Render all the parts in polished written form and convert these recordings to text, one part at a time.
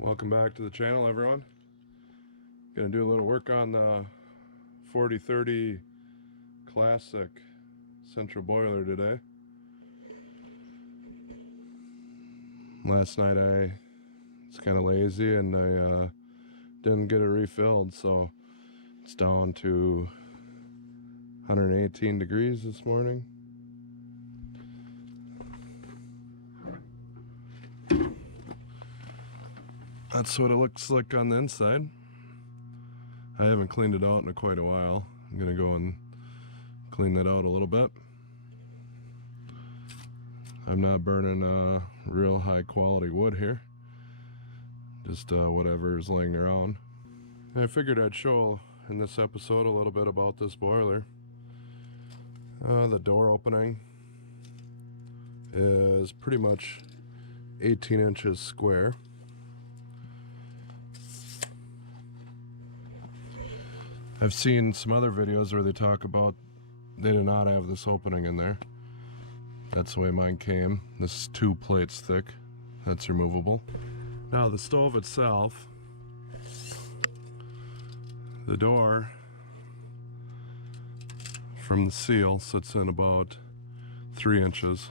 Welcome back to the channel, everyone. Gonna do a little work on the 4030 Classic central boiler today. Last night I was kind of lazy and I didn't get it refilled, so it's down to 118 degrees this morning. That's what it looks like on the inside. I haven't cleaned it out in quite a while. I'm gonna go and clean that out a little bit. I'm not burning real high quality wood here, just whatever is laying around. I figured I'd show in this episode a little bit about this boiler. The door opening is pretty much 18 inches square. I've seen some other videos where they talk about they do not have this opening in there. That's the way mine came. This is 2 plates thick. That's removable. Now the stove itself, the door from the seal sits in about 3 inches.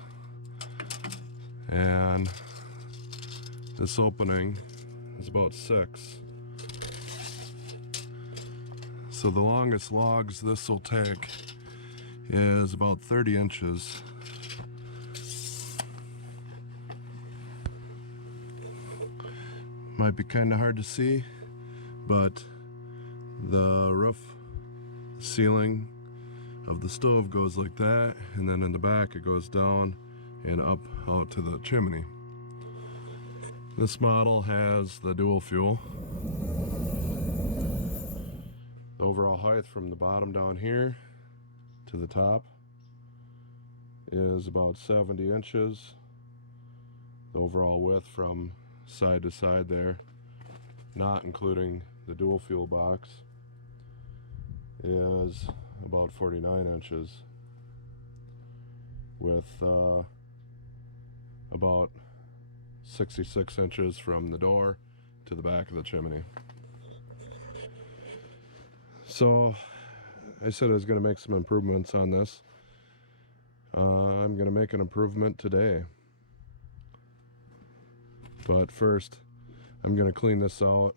And this opening is about 6. So the longest logs this will take is about 30 inches. Might be kind of hard to see, but the roof ceiling of the stove goes like that, and then in the back it goes down and up out to the chimney. This model has the dual fuel. The overall height from the bottom down here to the top is about 70 inches. The overall width from side to side there, not including the dual fuel box, is about 49 inches with about 66 inches from the door to the back of the chimney. So I said I was going to make some improvements on this. I'm going to make an improvement today. But first, I'm going to clean this out.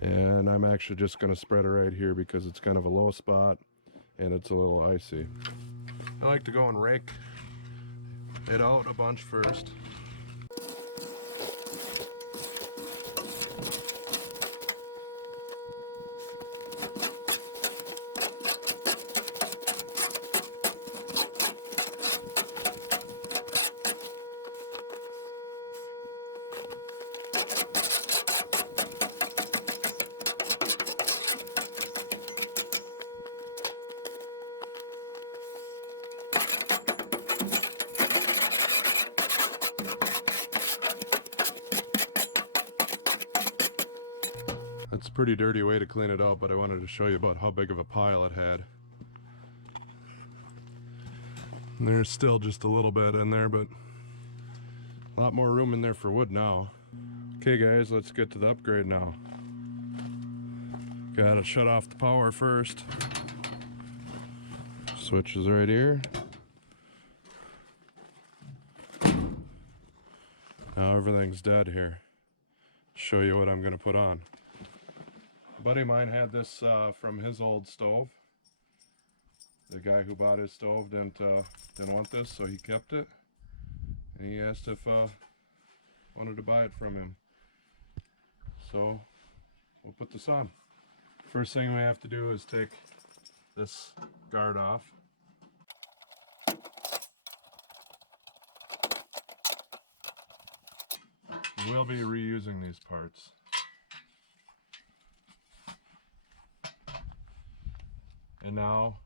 And I'm actually just going to spread it right here because it's kind of a low spot and it's a little icy. I like to go and rake it out a bunch first. It's a pretty dirty way to clean it out, but I wanted to show you about how big of a pile it had. And there's still just a little bit in there, but a lot more room in there for wood now. Okay guys, let's get to the upgrade now. Gotta shut off the power first. Switch is right here. Now everything's dead here. Show you what I'm gonna put on. A buddy of mine had this from his old stove. The guy who bought his stove didn't want this, so he kept it. And he asked if wanted to buy it from him. So we'll put this on. First thing we have to do is take this guard off. We'll be reusing these parts. And now,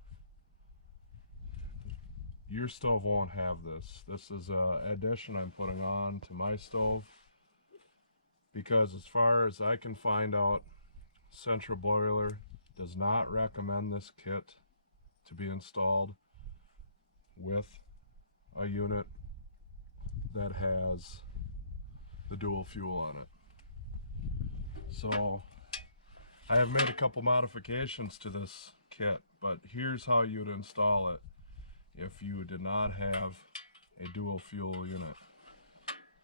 your stove won't have this. This is an addition I'm putting on to my stove because as far as I can find out, Central Boiler does not recommend this kit to be installed with a unit that has the dual fuel on it. So I have made a couple modifications to this kit, but here's how you'd install it if you did not have a dual fuel unit.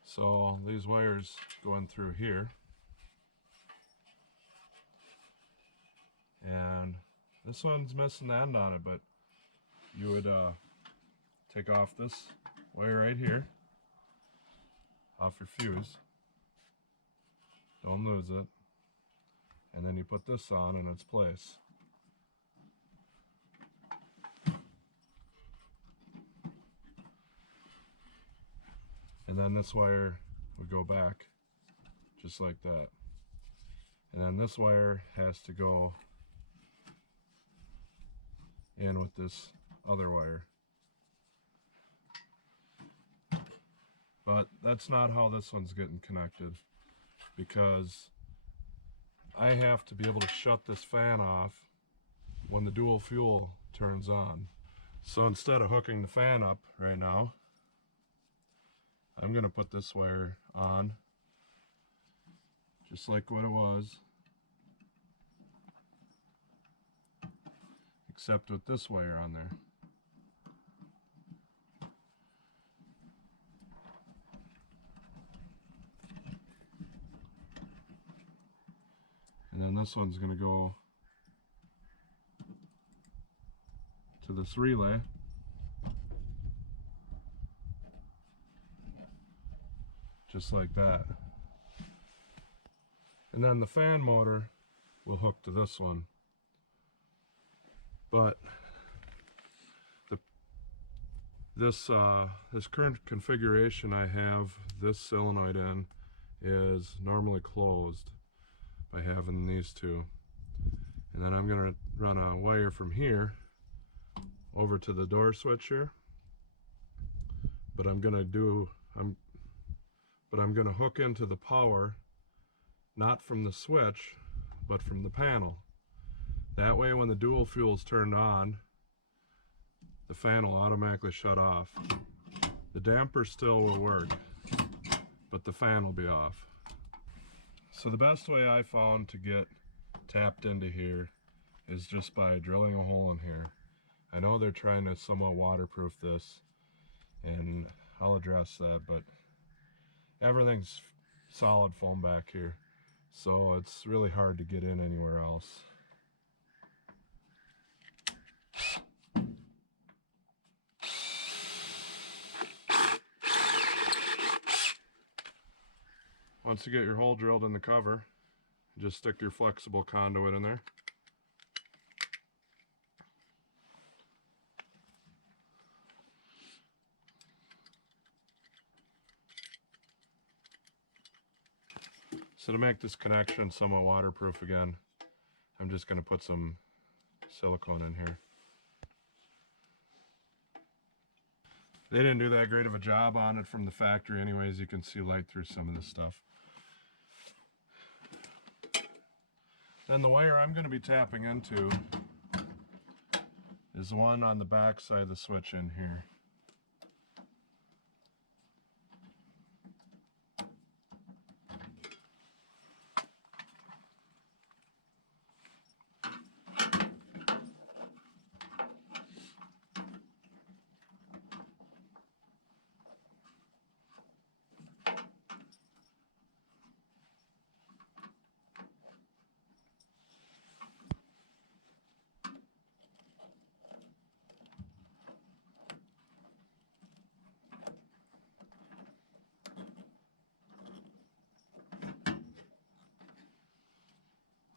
So these wires going through here, and this one's missing the end on it, but you would take off this wire right here off your fuse, don't lose it, and then you put this on in its place. And then this wire would go back just like that. And then this wire has to go in with this other wire. But that's not how this one's getting connected, because I have to be able to shut this fan off when the dual fuel turns on. So instead of hooking the fan up right now, I'm going to put this wire on just like what it was, except with this wire on there. And then this one's going to go to this relay. Just like that. And then the fan motor will hook to this one. But this current configuration I have this solenoid in is normally closed by having these two. And then I'm going to run a wire from here over to the door switch here. But I'm going to hook into the power not from the switch but from the panel. That way when the dual fuel is turned on, the fan will automatically shut off. The damper still will work, but the fan will be off. So the best way I found to get tapped into here is just by drilling a hole in here. I know they're trying to somewhat waterproof this, and I'll address that, but everything's solid foam back here, so it's really hard to get in anywhere else. Once you get your hole drilled in the cover, just stick your flexible conduit in there. So to make this connection somewhat waterproof again, I'm just going to put some silicone in here. They didn't do that great of a job on it from the factory anyways. You can see light through some of this stuff. Then the wire I'm going to be tapping into is the one on the back side of the switch in here.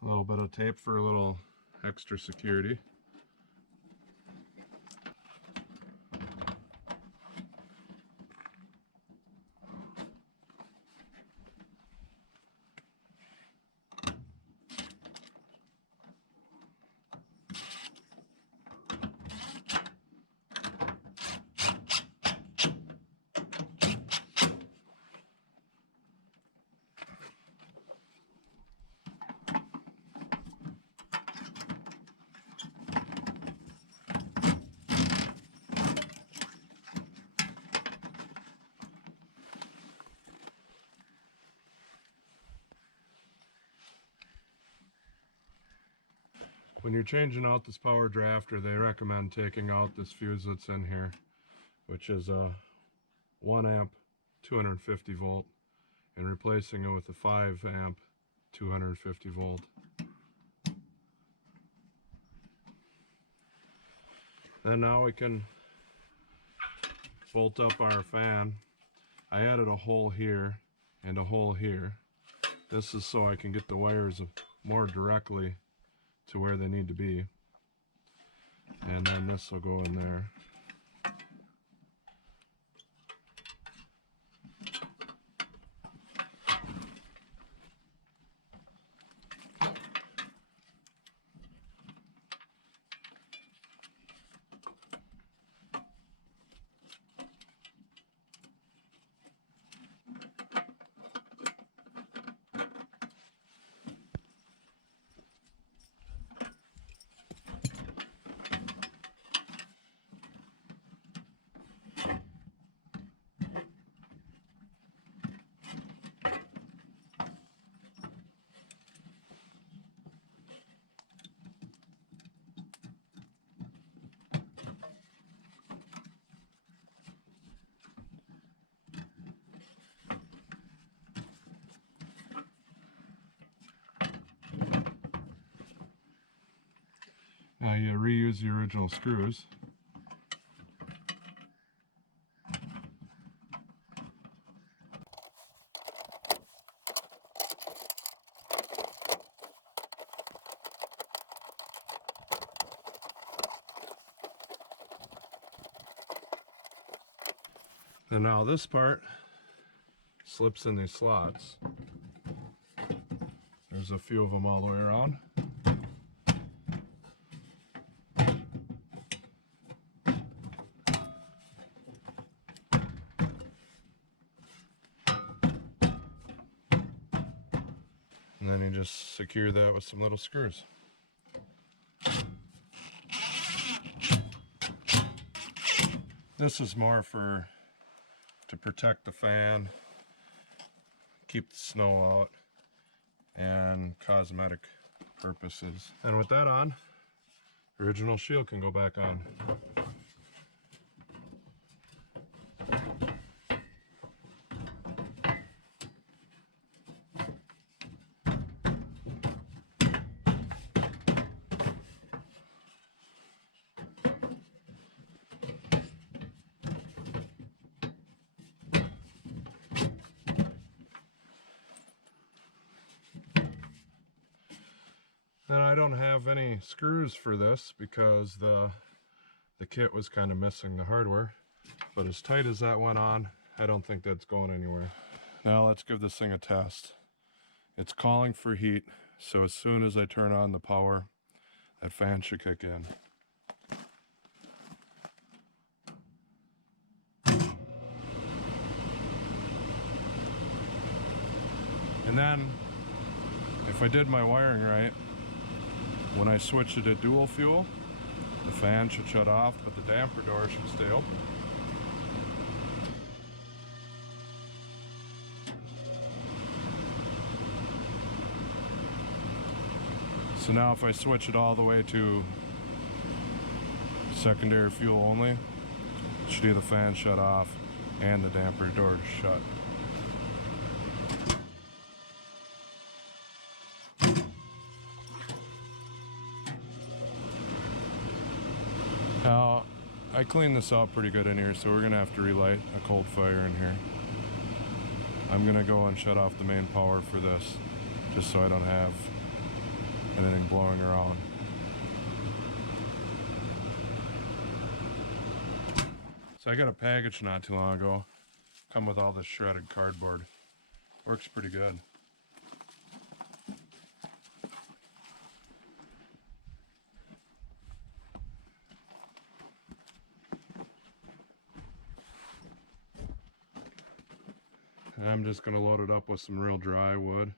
A little bit of tape for a little extra security. When you're changing out this power drafter, they recommend taking out this fuse that's in here, which is a 1 amp 250 volt, and replacing it with a 5 amp 250 volt. And now we can bolt up our fan. I added a hole here and a hole here. This is so I can get the wires more directly to where they need to be. And then this will go in there. Now you reuse the original screws. And now this part slips in these slots. There's a few of them all the way around. And then you just secure that with some little screws. This is more to protect the fan, keep the snow out, and cosmetic purposes. And with that on, original shield can go back on. And I don't have any screws for this because the kit was kind of missing the hardware. But as tight as that went on, I don't think that's going anywhere. Now let's give this thing a test. It's calling for heat, so as soon as I turn on the power, that fan should kick in. And then, if I did my wiring right, when I switch it to dual fuel, the fan should shut off, but the damper door should stay open. So now if I switch it all the way to secondary fuel only, it should do the fan shut off and the damper door shut. Now, I cleaned this out pretty good in here, so we're gonna have to relight a cold fire in here. I'm gonna go and shut off the main power for this, just so I don't have anything blowing around. So I got a package not too long ago, come with all this shredded cardboard. Works pretty good. And I'm just going to load it up with some real dry wood.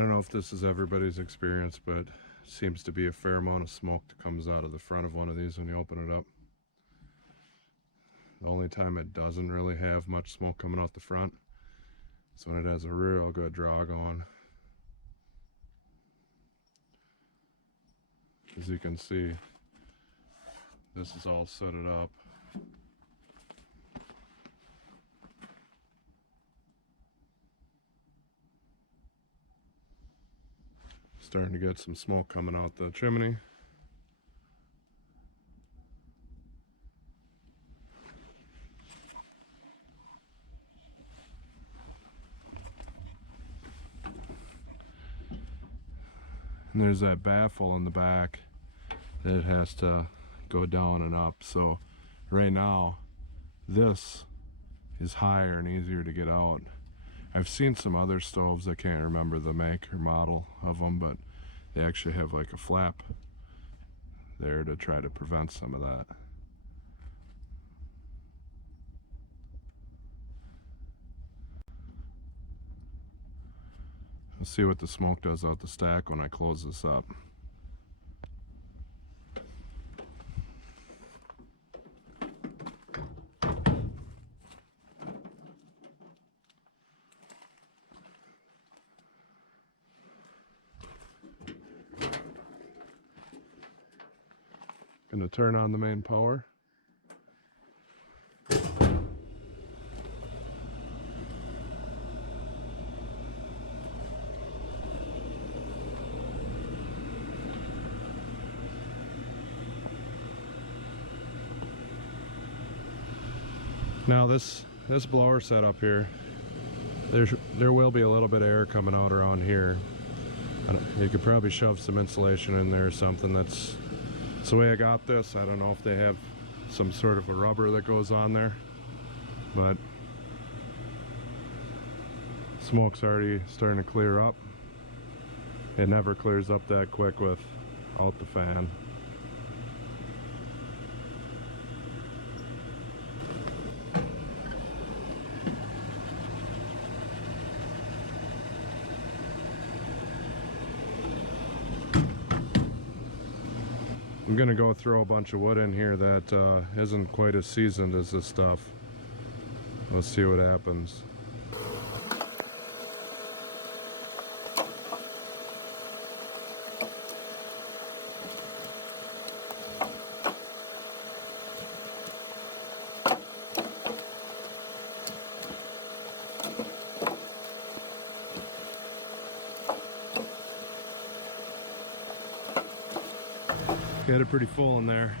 don't know if this is everybody's experience, but it seems to be a fair amount of smoke that comes out of the front of one of these when you open it up. The only time it doesn't really have much smoke coming out the front is when it has a real good draw going. As you can see, this is all set it up. Starting to get some smoke coming out the chimney. And there's that baffle in the back that it has to go down and up. So right now, this is higher and easier to get out. I've seen some other stoves, I can't remember the make or model of them, but they actually have like a flap there to try to prevent some of that. Let's see what the smoke does out the stack when I close this up. Going to turn on the main power. Now this blower setup here, there will be a little bit of air coming out around here. You could probably shove some insulation in there or something. That's the way I got this. I don't know if they have some sort of a rubber that goes on there, but smoke's already starting to clear up. It never clears up that quick without the fan. I'm gonna go throw a bunch of wood in here that isn't quite as seasoned as this stuff. Let's see what happens. Got it pretty full in there.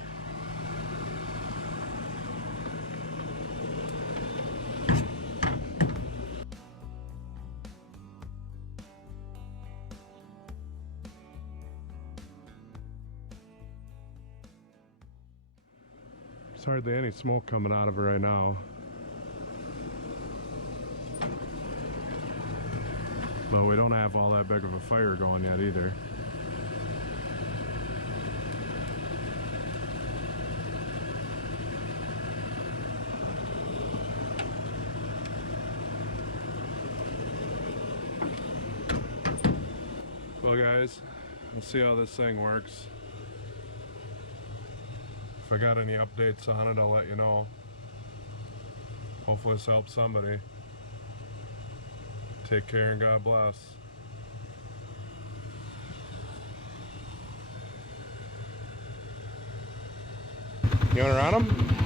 There's hardly any smoke coming out of it right now. But we don't have all that big of a fire going yet either. Well guys, let's see how this thing works. If I got any updates on it, I'll let you know. Hopefully this helps somebody. Take care and God bless. You wanna run them?